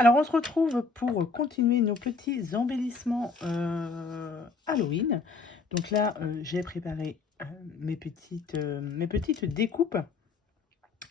Alors, on se retrouve pour continuer nos petits embellissements Halloween. Donc là, j'ai préparé mes petites découpes.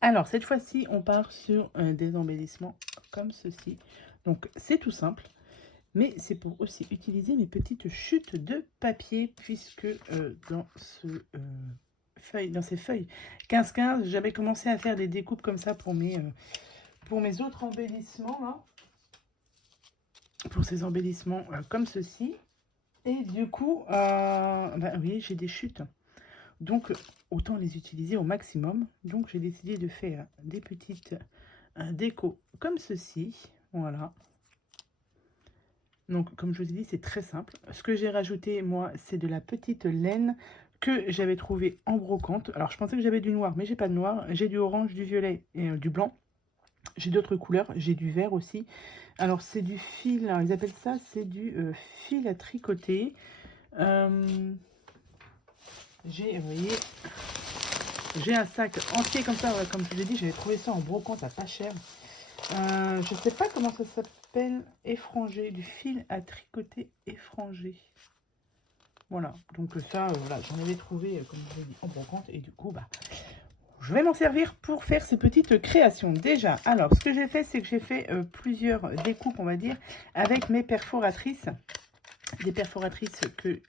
Alors, cette fois-ci, on part sur des embellissements comme ceci. Donc, c'est tout simple, mais c'est pour aussi utiliser mes petites chutes de papier, puisque dans ces feuilles 15-15, j'avais commencé à faire des découpes comme ça pour mes autres embellissements, là. Pour ces embellissements comme ceci. Et du coup, bah oui, j'ai des chutes. Donc, autant les utiliser au maximum. Donc, j'ai décidé de faire des petites décos comme ceci. Voilà. Donc, comme je vous ai dit, c'est très simple. Ce que j'ai rajouté, moi, c'est de la petite laine que j'avais trouvée en brocante. Alors, je pensais que j'avais du noir, mais j'ai pas de noir. J'ai du orange, du violet et du blanc. J'ai d'autres couleurs, j'ai du vert aussi. Alors, c'est du fil, alors, ils appellent ça, c'est du fil à tricoter. Vous voyez, j'ai un sac entier comme ça, voilà, comme je vous l'ai dit, j'avais trouvé ça en brocante à pas cher. Je sais pas comment ça s'appelle, effrangé, du fil à tricoter effrangé. Voilà, donc ça, voilà, j'en avais trouvé, comme je vous l'ai dit, en brocante, et du coup, bah, je vais m'en servir pour faire ces petites créations. Déjà, alors, ce que j'ai fait, c'est que j'ai fait plusieurs découpes, on va dire, avec mes perforatrices. Des perforatrices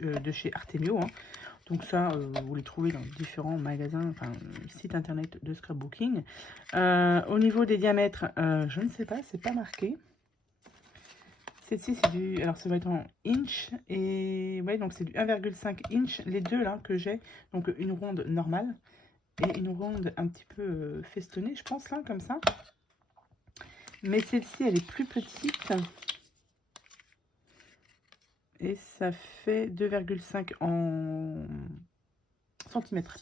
de chez Artemio. Hein. Donc ça, vous les trouvez dans différents magasins, enfin, sites internet de scrapbooking. Au niveau des diamètres, je ne sais pas, c'est pas marqué. Celle-ci, c'est du... Alors, ça va être en inch. Et ouais, donc c'est du 1,5 inch. Les deux, là, que j'ai. Donc, une ronde normale. Et une ronde un petit peu festonnée, je pense, là, comme ça. Mais celle-ci, elle est plus petite. Et ça fait 2,5 en centimètres.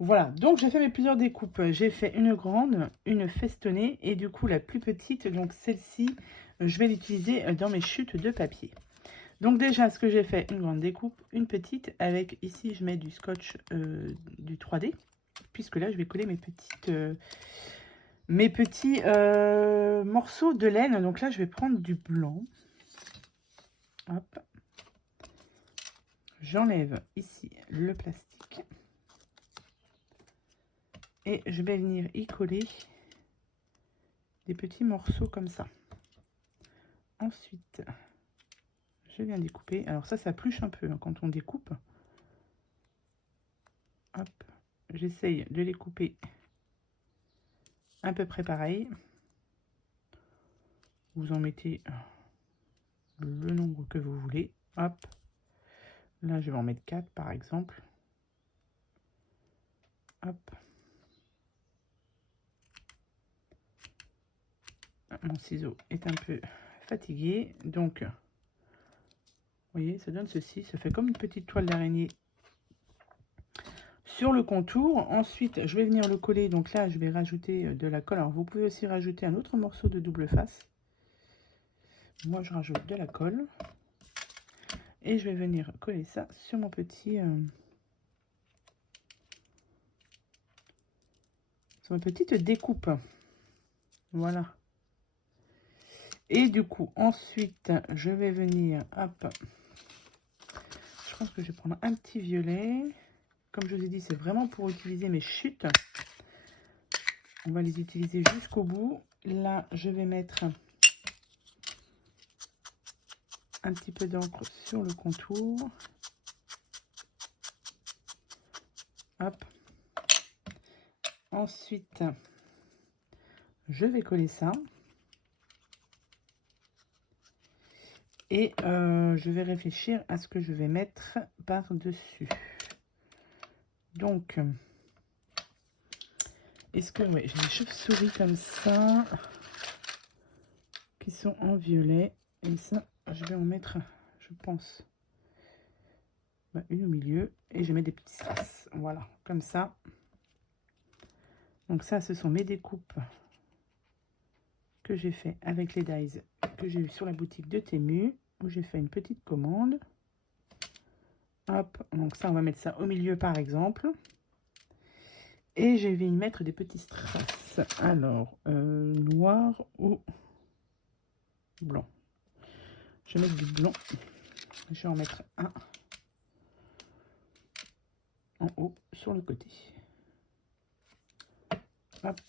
Voilà, donc j'ai fait mes plusieurs découpes. J'ai fait une grande, une festonnée et du coup la plus petite, donc celle-ci, je vais l'utiliser dans mes chutes de papier. Donc déjà, ce que j'ai fait, une grande découpe, une petite, avec ici je mets du scotch du 3D, puisque là je vais coller mes petits morceaux de laine. Donc là je vais prendre du blanc. Hop. J'enlève ici le plastique. Et je vais venir y coller des petits morceaux comme ça. Ensuite, je viens découper. Alors ça pluche un peu hein, quand on découpe. Hop, j'essaye de les couper à peu près pareil. Vous en mettez le nombre que vous voulez. Hop, là je vais en mettre 4 par exemple. Hop. Mon ciseau est un peu fatigué, donc vous voyez, ça donne ceci. Ça fait comme une petite toile d'araignée sur le contour. Ensuite, je vais venir le coller. Donc là, je vais rajouter de la colle. Alors, vous pouvez aussi rajouter un autre morceau de double face. Moi, je rajoute de la colle. Et je vais venir coller ça sur mon petit... sur ma petite découpe. Voilà. Et du coup, ensuite, je vais venir... Hop. Je pense que je vais prendre un petit violet. Comme je vous ai dit, c'est vraiment pour utiliser mes chutes. On va les utiliser jusqu'au bout. Là, je vais mettre un petit peu d'encre sur le contour. Hop. Ensuite, je vais coller ça. Et je vais réfléchir à ce que je vais mettre par-dessus. Donc, est-ce que... Oui, j'ai des chauves-souris comme ça, qui sont en violet. Et ça, je vais en mettre, je pense, une au milieu. Et je mets des petits strass. Voilà, comme ça. Donc ça, ce sont mes découpes que j'ai fait avec les dies que j'ai eu sur la boutique de Temu, où j'ai fait une petite commande. Hop, donc ça, on va mettre ça au milieu par exemple. Et je vais y mettre des petits strass. Alors, noir ou blanc. Je vais mettre du blanc. Je vais en mettre un en haut sur le côté. Hop,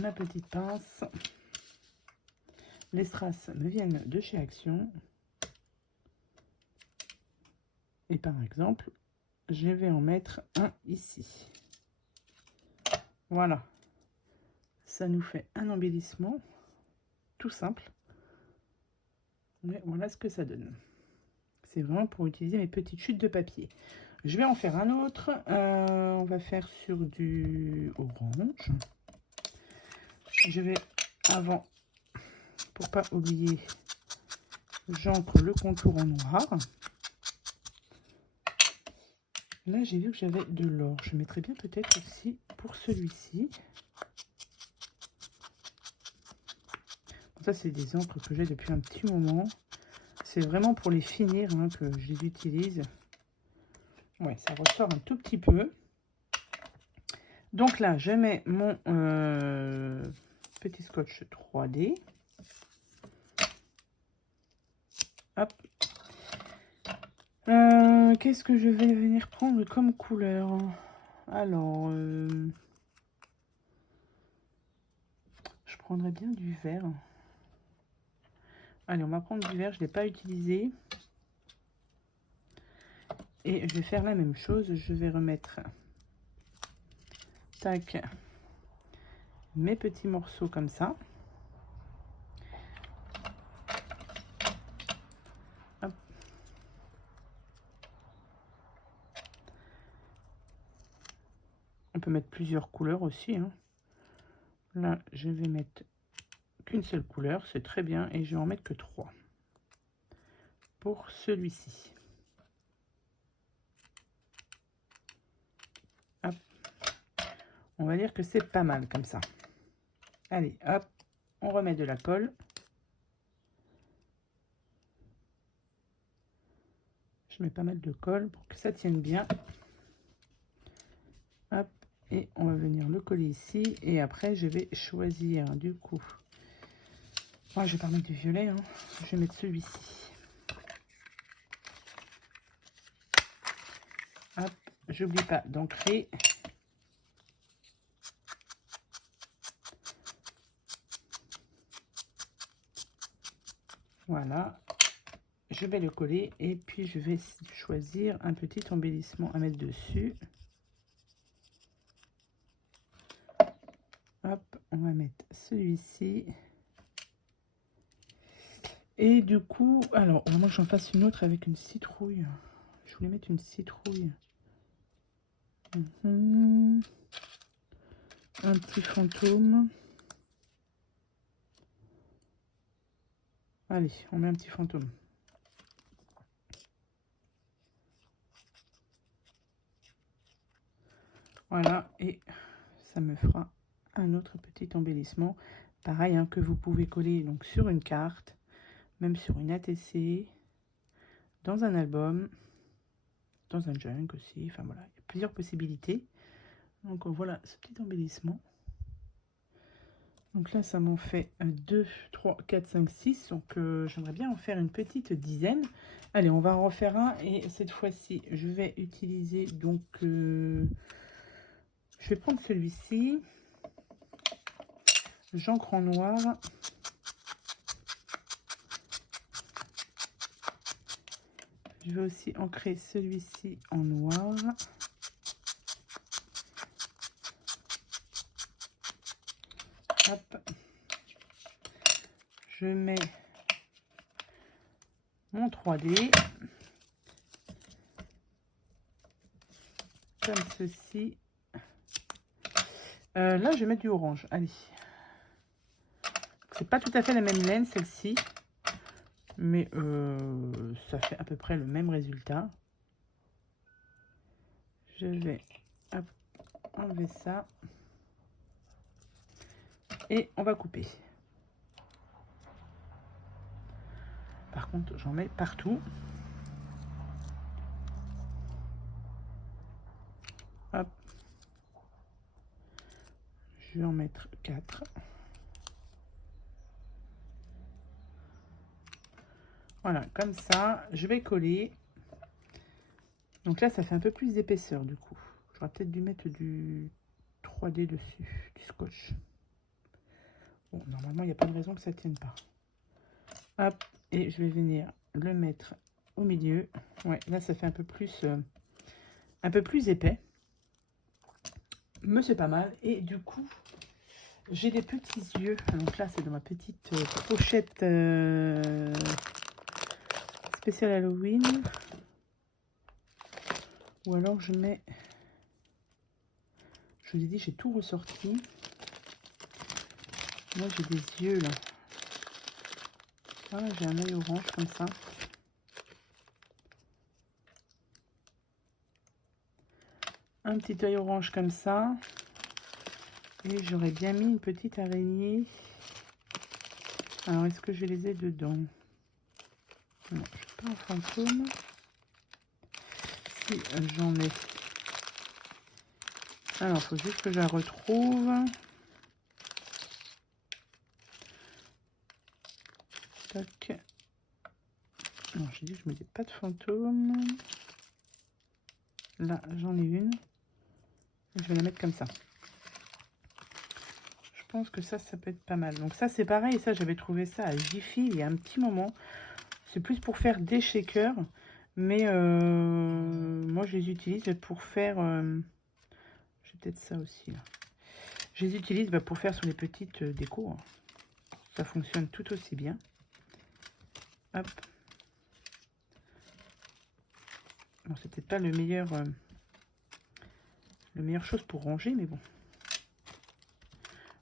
ma petite pince. Les strass me viennent de chez Action. Et par exemple, je vais en mettre un ici. Voilà. Ça nous fait un embellissement tout simple. Mais voilà ce que ça donne. C'est vraiment pour utiliser mes petites chutes de papier. Je vais en faire un autre. On va faire sur du orange. Je vais, avant, pour pas oublier, j'encre le contour en noir. Là, j'ai vu que j'avais de l'or. Je mettrais bien peut-être aussi pour celui-ci. Ça, c'est des encres que j'ai depuis un petit moment. C'est vraiment pour les finir hein, que je les utilise. Ouais, ça ressort un tout petit peu. Donc là, je mets mon petit scotch 3D. Hop. Qu'est-ce que je vais venir prendre comme couleur? Alors, je prendrais bien du vert. Allez, on va prendre du vert, je ne l'ai pas utilisé. Et je vais faire la même chose, je vais remettre tac, mes petits morceaux comme ça. Hop. On peut mettre plusieurs couleurs aussi. Hein. Là, je vais mettre qu'une seule couleur, c'est très bien. Et je vais en mettre que 3 pour celui-ci. On va dire que c'est pas mal comme ça. Allez, hop, on remet de la colle. Je mets pas mal de colle pour que ça tienne bien. Hop, et on va venir le coller ici. Et après, je vais choisir du coup. Moi, je vais pas mettre du violet. Hein. Je vais mettre celui-ci. Hop, j'oublie pas d'ancrer. Voilà, je vais le coller et puis je vais choisir un petit embellissement à mettre dessus. Hop, on va mettre celui-ci. Et du coup, alors, moi j'en fasse une autre avec une citrouille. Je voulais mettre une citrouille. Un petit fantôme. Allez, on met un petit fantôme. Voilà, et ça me fera un autre petit embellissement. Pareil, hein, que vous pouvez coller donc sur une carte, même sur une ATC, dans un album, dans un junk aussi. Enfin voilà, il y a plusieurs possibilités. Donc voilà ce petit embellissement. Donc là, ça m'en fait 2, 3, 4, 5, 6. Donc j'aimerais bien en faire une petite dizaine. Allez, on va en refaire un. Et cette fois-ci, je vais utiliser donc... je vais prendre celui-ci. J'encre en noir. Je vais aussi ancrer celui-ci en noir. Hop. Je mets mon 3D. Comme ceci. Là, je vais mettre du orange. Allez. C'est pas tout à fait la même laine, celle-ci. Mais ça fait à peu près le même résultat. Je vais hop, enlever ça. Et on va couper. Par contre, j'en mets partout. Hop. Je vais en mettre 4. Voilà, comme ça, je vais coller. Donc là, ça fait un peu plus d'épaisseur du coup. J'aurais peut-être dû mettre du 3D dessus, du scotch. Bon, normalement, il n'y a pas de raison que ça ne tienne pas. Hop, et je vais venir le mettre au milieu. Ouais, là, ça fait un peu plus épais. Mais c'est pas mal. Et du coup, j'ai des petits yeux. Donc là, c'est dans ma petite pochette spéciale Halloween. Ou alors je mets... Je vous ai dit, j'ai tout ressorti. Moi, j'ai des yeux là. Voilà, j'ai un œil orange comme ça. Un petit œil orange comme ça. Et j'aurais bien mis une petite araignée. Alors, est-ce que je les ai dedans? Non, je suis pas un fantôme. Si, j'en ai. Alors, il faut juste que je la retrouve. Tac. Non, j'ai dit que je ne mettais pas de fantôme. Là, j'en ai une. Je vais la mettre comme ça. Je pense que ça peut être pas mal. Donc ça, c'est pareil. Ça, j'avais trouvé ça à Jiffy il y a un petit moment. C'est plus pour faire des shakers. Mais moi, je les utilise pour faire... j'ai peut-être ça aussi, là. Je les utilise pour faire sur les petites décos. Ça fonctionne tout aussi bien. Hop. Bon, c'est peut-être pas le meilleur... la meilleure chose pour ranger, mais bon.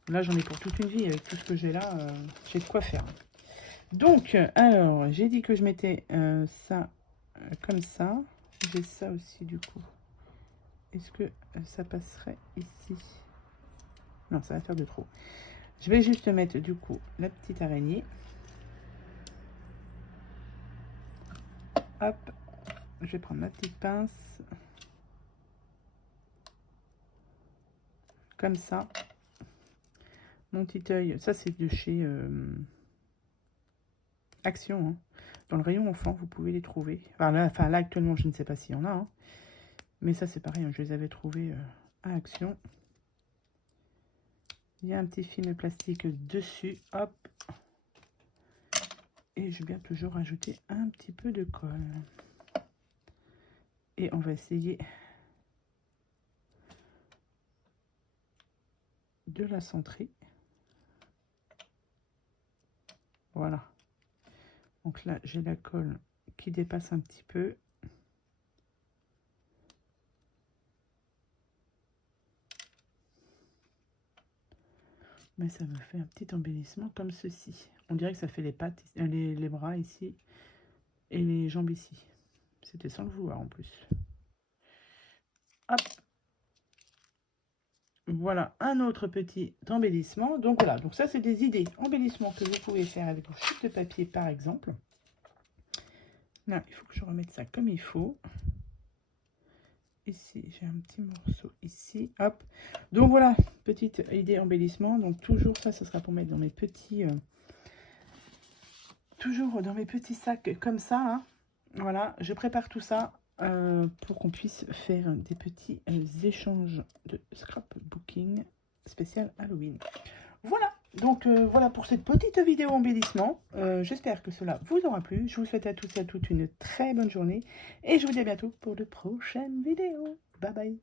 Là, j'en ai pour toute une vie. Avec tout ce que j'ai là, j'ai de quoi faire. Donc, alors, j'ai dit que je mettais ça comme ça. J'ai ça aussi, du coup. Est-ce que ça passerait ici? Non, ça va faire de trop. Je vais juste mettre, du coup, la petite araignée. Hop. Je vais prendre ma petite pince. Comme ça. Mon petit œil, ça c'est de chez Action. Hein. Dans le rayon enfant, vous pouvez les trouver. Enfin là actuellement, je ne sais pas s'il y en a. Hein. Mais ça c'est pareil, hein, je les avais trouvés à Action. Il y a un petit film plastique dessus. Hop. Et je vais bien toujours rajouter un petit peu de colle. Et on va essayer de la centrer. Voilà. Donc là, j'ai la colle qui dépasse un petit peu. Mais ça me fait un petit embellissement comme ceci. On dirait que ça fait les pattes, les bras ici et les jambes ici. C'était sans le vouloir en plus. Hop. Voilà un autre petit embellissement. Donc voilà, donc ça c'est des idées embellissements que vous pouvez faire avec vos chutes de papier par exemple. Là, il faut que je remette ça comme il faut. Ici, j'ai un petit morceau ici. Hop. Donc voilà, petite idée embellissement. Donc toujours ça, ce sera pour mettre dans mes petits... toujours dans mes petits sacs comme ça. Hein. Voilà, je prépare tout ça pour qu'on puisse faire des petits échanges de scrapbooking spécial Halloween. Voilà, donc voilà pour cette petite vidéo embellissement. J'espère que cela vous aura plu. Je vous souhaite à tous et à toutes une très bonne journée. Et je vous dis à bientôt pour de prochaines vidéos. Bye bye.